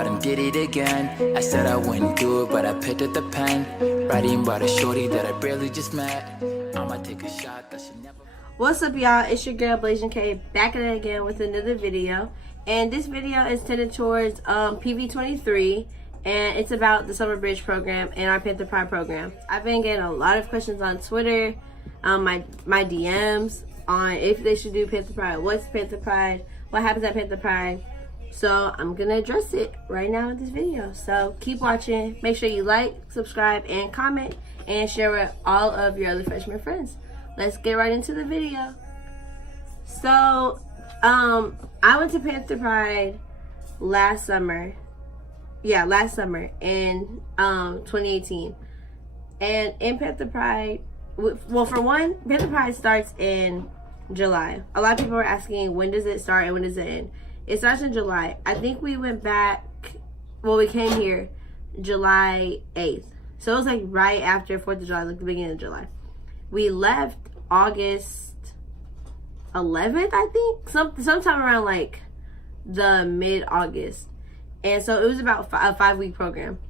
I done did it again. I said I wouldn't do it, but I picked up the pen. Writing about a shorty that I barely just met. I'ma take a shot that she never. What's up, y'all? It's your girl Blazing K back at it again with another video. And this video is tended towards PV23, and it's about the Summer Bridge program and our Panther Pride program. I've been getting a lot of questions on Twitter, my DMs on if they should do Panther Pride, what's Panther Pride, what happens at Panther Pride. So I'm gonna address it right now in this video. So keep watching. Make sure you like, subscribe, and comment, and share with all of your other freshman friends. Let's get right into the video. So I went to Panther Pride last summer. Yeah, last summer in 2018. And in Panther Pride, well, for one, Panther Pride starts in July. A lot of people are asking, when does it start and when does it end? It starts in July. I think we went back, well, we came here July 8th. So it was like right after 4th of July, like the beginning of July. We left August 11th, I think. Sometime around like the mid-August. And so it was about a 5-week program.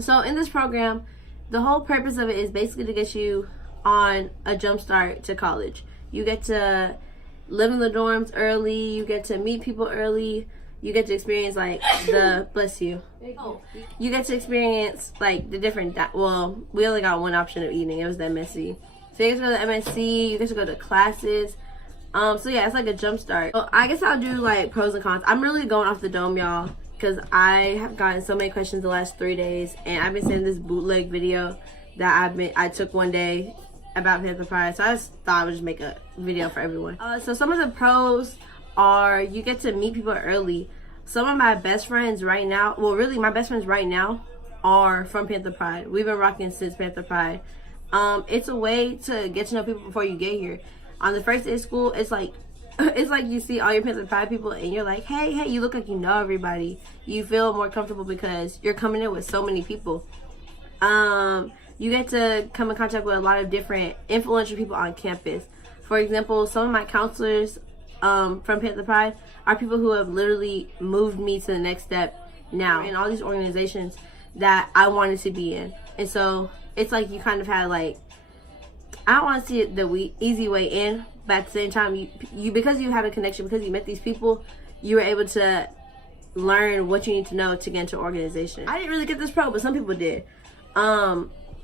So in this program, the whole purpose of it is basically to get you on a jump start to college. You get to live in the dorms early. You get to meet people early. You get to experience like the, bless you. You get to experience like the different, well, we only got one option of eating. It was the MSC. So you get to go to the MSC. You get to go to classes. So yeah, it's like a jump start. So I guess I'll do like pros and cons. I'm really going off the dome, y'all, because I have gotten so many questions the last 3 days, and I've been sending this bootleg video that I took one day about Panther Pride. So I just thought I would just make a video for everyone. So some of the pros are you get to meet people early. Some of my best friends right now, well, really my best friends right now are from Panther Pride. We've been rocking since Panther Pride. It's a way to get to know people before you get here. On the first day of school, it's like you see all your Panther Pride people and you're like, hey, you look like you know everybody. You feel more comfortable because you're coming in with so many people. You get to come in contact with a lot of different influential people on campus. For example, some of my counselors from Panther Pride are people who have literally moved me to the next step now in all these organizations that I wanted to be in. And so it's like you kind of had like, I don't want to see it the easy way in, but at the same time, you because you had a connection, because you met these people, you were able to learn what you need to know to get into an organization. I didn't really get this pro, but some people did.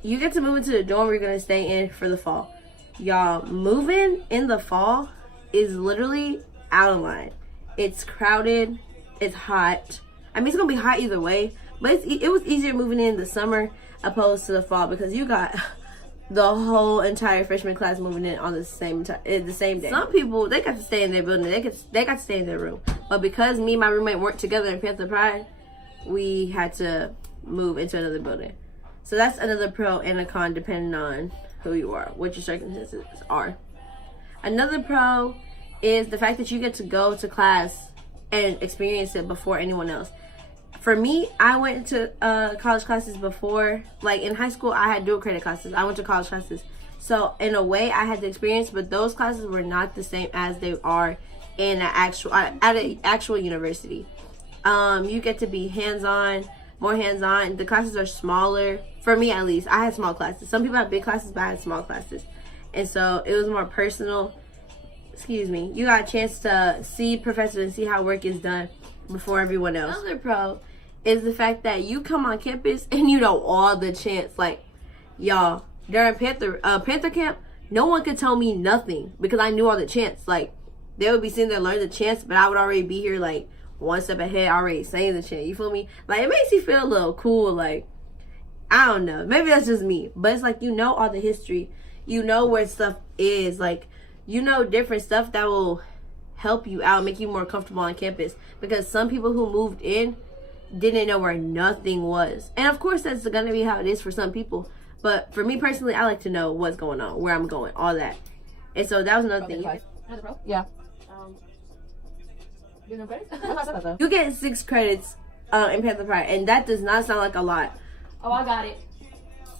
You get to move into the dorm you're going to stay in for the fall. Y'all, moving in the fall is literally out of line. It's crowded. It's hot. I mean, it's going to be hot either way, but it was easier moving in the summer opposed to the fall because you got the whole entire freshman class moving in on the same day. Some people, they got to stay in their building. They got to stay in their room. But because me and my roommate worked together in Panther Pride, we had to move into another building. So that's another pro and a con depending on who you are, what your circumstances are. Another pro is the fact that you get to go to class and experience it before anyone else. For me, I went to college classes before. Like in high school, I had dual credit classes. I went to college classes. So in a way, I had the experience, but those classes were not the same as they are in at an actual university. You get to be hands-on, more hands-on. The classes are smaller. For me, at least, I had small classes. Some people have big classes, but I had small classes. And so it was more personal. Excuse me. You got a chance to see professors and see how work is done before everyone else. Another pro is the fact that you come on campus and you know all the chants. Like, y'all, during Panther camp, no one could tell me nothing because I knew all the chants. Like, they would be sitting there learning the chants, but I would already be here like one step ahead, already saying the chant. You feel me? Like, it makes you feel a little cool. Like, I don't know. Maybe that's just me. But it's like you know all the history. You know where stuff is. Like, you know different stuff that will help you out, make you more comfortable on campus. Because some people who moved in didn't know where nothing was. And of course, that's going to be how it is for some people. But for me personally, I like to know what's going on, where I'm going, all that. And so that was another thing. Yeah. You get 6 credits in Panther Pride, and that does not sound like a lot. Oh, I got it.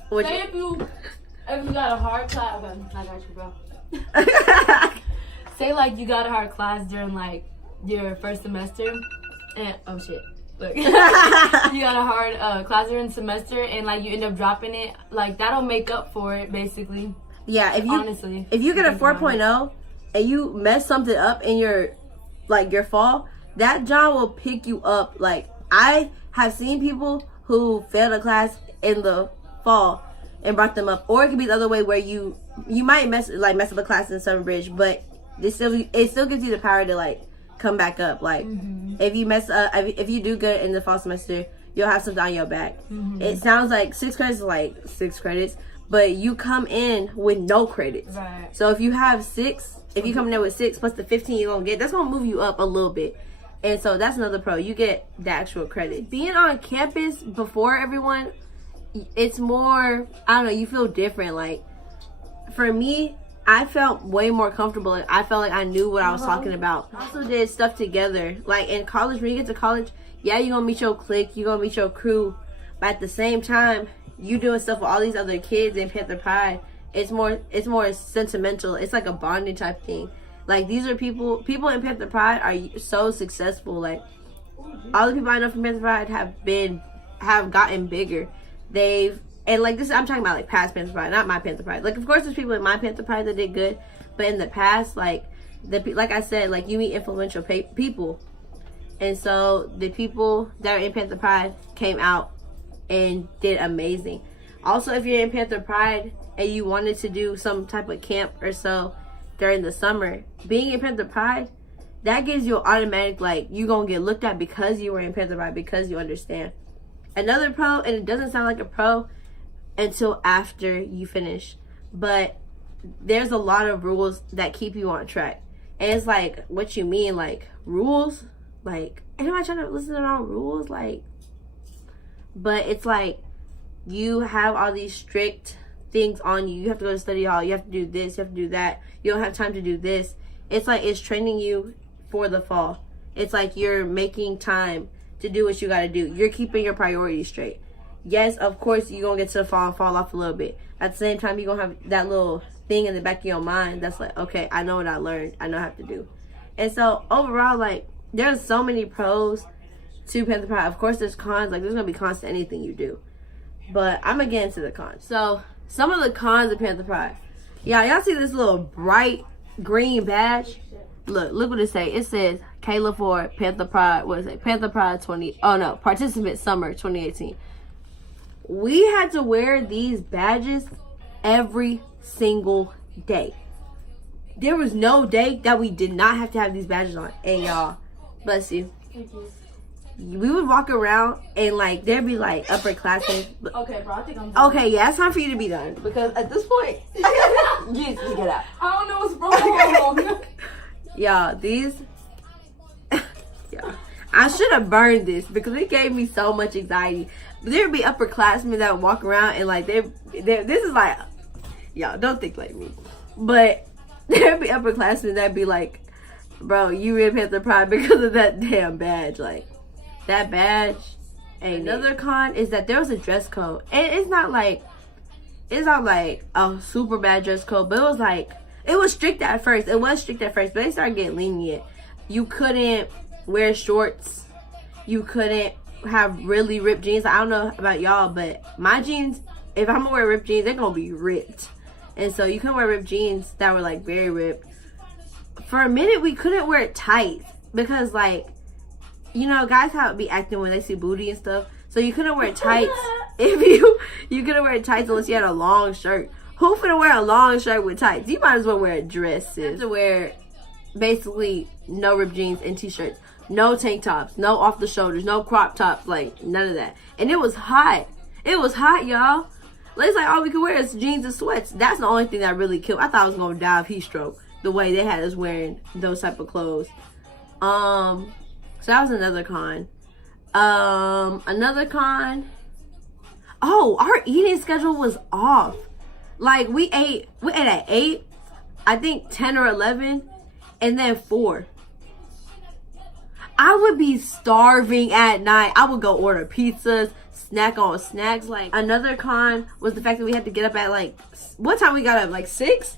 Say if you got a hard class, I got you, bro. Say like you got a hard class during like your first semester, and oh shit, look, you got a hard class during the semester, and like you end up dropping it, like that'll make up for it, basically. Yeah, if you get a 4.0 and you mess something up in your fall, that job will pick you up. Like, I have seen people who failed a class in the fall and brought them up, or it could be the other way where you might mess up a class in Summer Bridge, but it still gives you the power to like come back up. Like, if you mess up, if you do good in the fall semester, you'll have something on your back. It sounds like 6 credits is like 6 credits, but you come in with no credits. Right. So if you have 6, if you come in there with 6 plus the 15 you're gonna get, that's gonna move you up a little bit. And so that's another pro. You get the actual credit. Being on campus before everyone, it's more, I don't know, you feel different. Like, for me, I felt way more comfortable. And I felt like I knew what I was talking about. I also did stuff together. Like, in college, when you get to college, yeah, you're gonna meet your clique, you're gonna meet your crew, but at the same time, you doing stuff with all these other kids in Panther Pride. It's more sentimental. It's like a bonding type thing. Like, these are people in Panther Pride are so successful. Like, all the people I know from Panther Pride have gotten bigger. And like this, I'm talking about like past Panther Pride, not my Panther Pride. Like, of course there's people in my Panther Pride that did good, but in the past, like I said, like, you meet influential people. And so the people that are in Panther Pride came out and did amazing. Also, if you're in Panther Pride and you wanted to do some type of camp or so during the summer, being in Panther Pride, that gives you an automatic, like, you gonna get looked at because you were in Panther Pride, because you understand. Another pro, and it doesn't sound like a pro until after you finish, but there's a lot of rules that keep you on track. And it's like, what you mean? Like, rules? Like, anybody trying to listen to our rules? Like, but it's like, you have all these strict things on you. You have to go to study hall. You have to do this. You have to do that. You don't have time to do this. It's like, it's training you for the fall. It's like you're making time to do what you got to do. You're keeping your priorities straight. Yes, of course, you're going to get to the fall and fall off a little bit. At the same time, you're going to have that little thing in the back of your mind that's like, okay, I know what I learned. I know what I have to do. And so, overall, like, there's so many pros to Panther Pride. Of course, there's cons. Like, there's going to be cons to anything you do. But I'm going to get into the cons. So, some of the cons of Panther Pride. Y'all see this little bright green badge? Look what it say. It says Kayla for Panther Pride. What is it? Panther Pride Participant Summer 2018. We had to wear these badges every single day. There was no day that we did not have to have these badges on. And y'all, bless you. Thank you. We would walk around and like there'd be like upperclassmen. Okay, bro, I think I'm done. Okay, yeah, it's time for you to be done because at this point, you need to get out. I don't know what's wrong. Y'all, these. Yeah, I should have burned this because it gave me so much anxiety. But there'd be upperclassmen that would walk around and like this is like, y'all don't think like me, but there'd be upperclassmen that'd be like, bro, you in Panther Pride because of that damn badge. Like, that badge. Another con is that there was a dress code, and it's not like a super bad dress code, but it was strict at first. It was strict at first, but they started getting lenient. You couldn't wear shorts. You couldn't have really ripped jeans. I don't know about y'all, but my jeans, if I'm gonna wear ripped jeans, they're gonna be ripped. And so you couldn't wear ripped jeans that were like very ripped. For a minute, we couldn't wear tights because, like, you know, guys how it be acting when they see booty and stuff. So you couldn't wear tights. If you couldn't wear tights unless you had a long shirt. Who finna wear a long shirt with tights? You might as well wear a dress. You have to wear basically no ripped jeans and t-shirts. No tank tops. No off the shoulders. No crop tops. Like, none of that. And it was hot. It was hot, y'all. It's like all we could wear is jeans and sweats. That's the only thing that really killed. I thought I was gonna die of heat stroke. The way they had us wearing those type of clothes. So that was another con. Another con. Oh, our eating schedule was off. Like, we ate at 8, I think 10 or 11, and then 4. I would be starving at night. I would go order pizzas, snack on snacks. Like, another con was the fact that we had to get up at like, what time we got up? Like 6?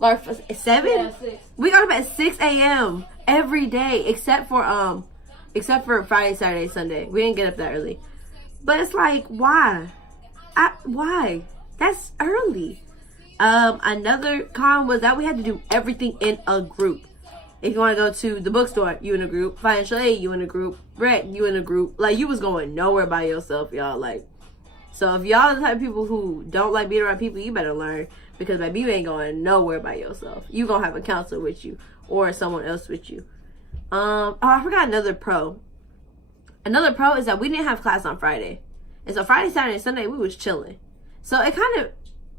Or 7? Yeah, 6. We got up at 6 a.m. every day, except for except for Friday, Saturday, Sunday. We didn't get up that early. But it's like, why? Why? That's early. Another con was that we had to do everything in a group. If you want to go to the bookstore, you in a group. Financial aid, you in a group. Rec, you in a group. Like, you was going nowhere by yourself, y'all. Like, so if y'all the type of people who don't like being around people, you better learn. Because, baby, you ain't going nowhere by yourself. You gonna have a counselor with you. Or someone else with you. Oh, I forgot another pro. Another pro is that we didn't have class on Friday. And so Friday, Saturday, and Sunday, we was chilling. So it kind of,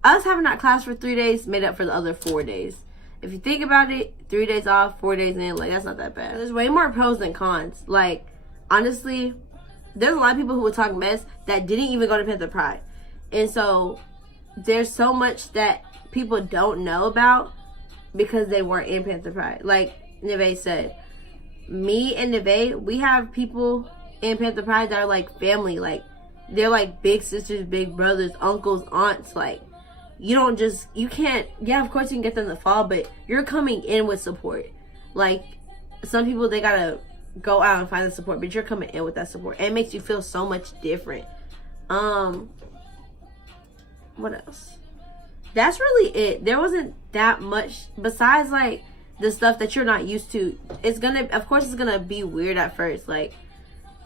us having that class for 3 days made up for the other 4 days. If you think about it, 3 days off, 4 days in, like, that's not that bad. There's way more pros than cons. Like, honestly, there's a lot of people who would talk mess that didn't even go to Panther Pride. And so there's so much that people don't know about because they weren't in Panther Pride. Like Neve said, me and Neve, we have people in Panther Pride that are like family. Like, they're like big sisters, big brothers, uncles, aunts. Like, you can't, yeah, of course you can get them to fall, but you're coming in with support. Like, some people, they gotta go out and find the support, but you're coming in with that support. And it makes you feel so much different. What else? That's really it. There wasn't that much besides like the stuff that you're not used to. It's gonna be weird at first. Like,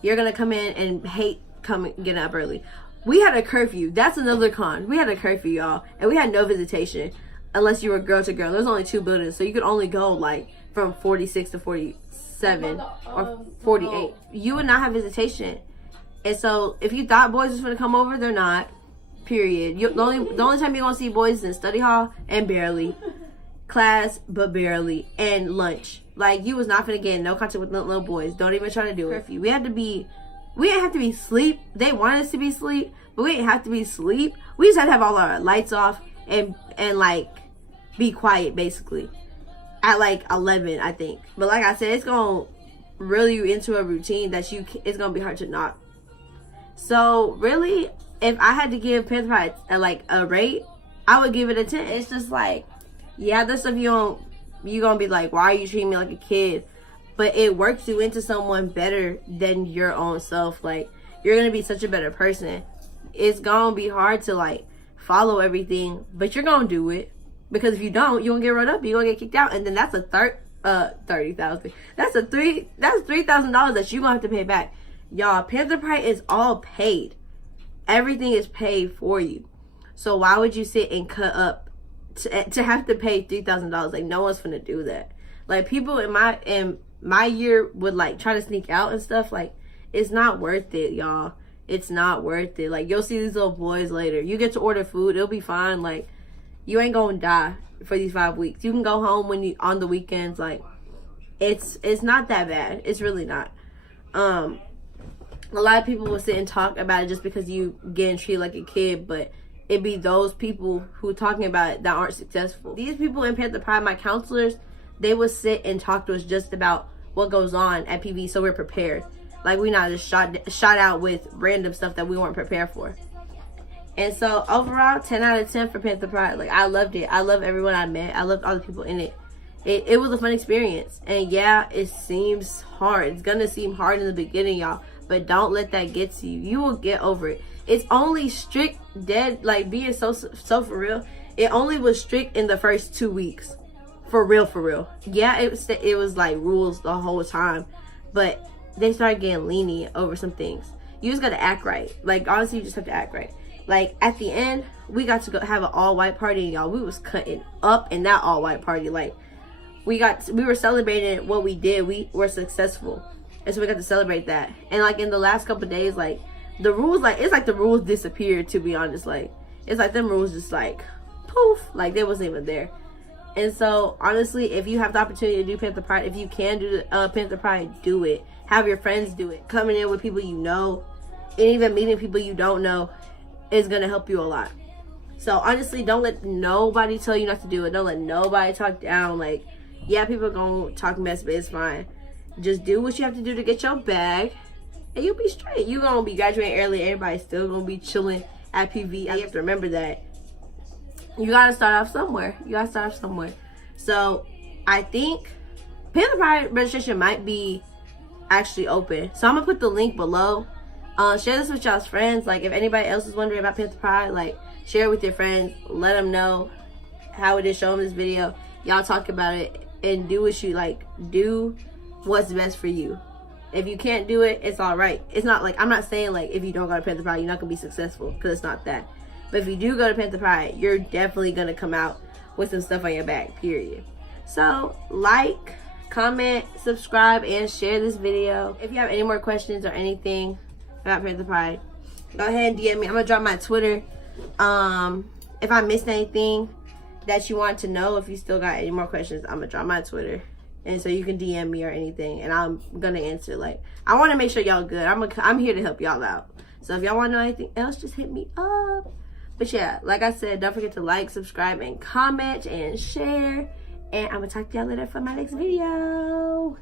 you're gonna come in and hate getting up early. We had a curfew. That's another con. We had a curfew, y'all, and we had no visitation unless you were girl to girl. There's only 2 buildings, so you could only go like from 46 to 47 or 48. You would not have visitation. And so if you thought boys was gonna come over, they're not. Period. The only time you're gonna see boys is in study hall and barely class, but barely, and lunch. Like, you was not gonna get in no contact with little boys. Don't even try to do it. We didn't have to be sleep. They wanted us to be sleep, but we didn't have to be sleep. We just had to have all our lights off and like be quiet basically at like 11, I think. But like I said, it's gonna reel you into a routine that it's gonna be hard to knock. So really, if I had to give Panther Pride a rate, I would give it a 10. It's just like, yeah, there's stuff you're gonna be like, why are you treating me like a kid? But it works you into someone better than your own self. Like, you're gonna be such a better person. It's gonna be hard to like follow everything, but you're gonna do it. Because if you don't, you're gonna get run up, you're gonna get kicked out, and then that's a $30,000. That's $3,000 that you're gonna have to pay back. Y'all, Panther Pride is all paid. Everything is paid for you. So why would you sit and cut up to have to pay $3,000? Like, no one's gonna do that. Like, people in my year would like try to sneak out and stuff. Like, it's not worth it, y'all. It's not worth it. Like, you'll see these little boys later. You get to order food, it'll be fine. Like, you ain't gonna die for these 5 weeks. You can go home on the weekends. Like, it's not that bad. It's really not. A lot of people will sit and talk about it just because you getting treated like a kid, but it be those people who talking about it that aren't successful. These people in Panther Pride, my counselors, they would sit and talk to us just about what goes on at PV, so we're prepared. Like, we not just shot out with random stuff that we weren't prepared for. And so overall, 10 out of 10 for Panther Pride. Like, I loved it. I love everyone I met. I loved all the people in it. It was a fun experience. And yeah, it seems hard. It's gonna seem hard in the beginning, y'all. But don't let that get to you. You will get over it. It's only strict, like being so for real. It only was strict in the first 2 weeks. For real. Yeah, it was like rules the whole time. But they started getting lenient over some things. You just gotta act right. Like, honestly, you just have to act right. Like, at the end, we got to go have an all-white party, and y'all, we was cutting up in that all-white party. Like, we were celebrating what we did. We were successful. And so we got to celebrate that. And like, in the last couple of days, like, the rules, like, it's like the rules disappeared, to be honest. Like, it's like them rules just like poof, like they wasn't even there. And so honestly, if you have the opportunity to do Panther Pride, if you can do Panther Pride, do it. Have your friends do it. Coming in with people you know, and even meeting people you don't know is gonna help you a lot. So honestly, don't let nobody tell you not to do it. Don't let nobody talk down. Like, yeah, people are gonna talk mess, but it's fine. Just do what you have to do to get your bag, and you'll be straight. You're gonna be graduating early. Everybody's still gonna be chilling at PV. You have to remember that you gotta start off somewhere. So I think Panther Pride registration might be actually open. So I'm gonna put the link below. Share this with y'all's friends. Like, if anybody else is wondering about Panther Pride, like, share it with your friends. Let them know how it is. Show them this video. Y'all talk about it and do what you like. Do what's best for you. If you can't do it, it's all right. It's not like, I'm not saying like if you don't go to Panther Pride, you're not gonna be successful, because it's not that. But if you do go to Panther Pride, you're definitely gonna come out with some stuff on your back, period. So like, comment, subscribe, and share this video. If you have any more questions or anything about Panther Pride, go ahead and DM me. I'm gonna drop my Twitter. If I missed anything that you want to know, if you still got any more questions, I'm gonna drop my Twitter, and so you can DM me or anything, and I'm gonna answer. Like, I want to make sure y'all good. I'm here to help y'all out. So if y'all want to know anything else, just hit me up. But yeah, like I said, don't forget to like, subscribe, and comment, and share. And I'm gonna talk to y'all later for my next video.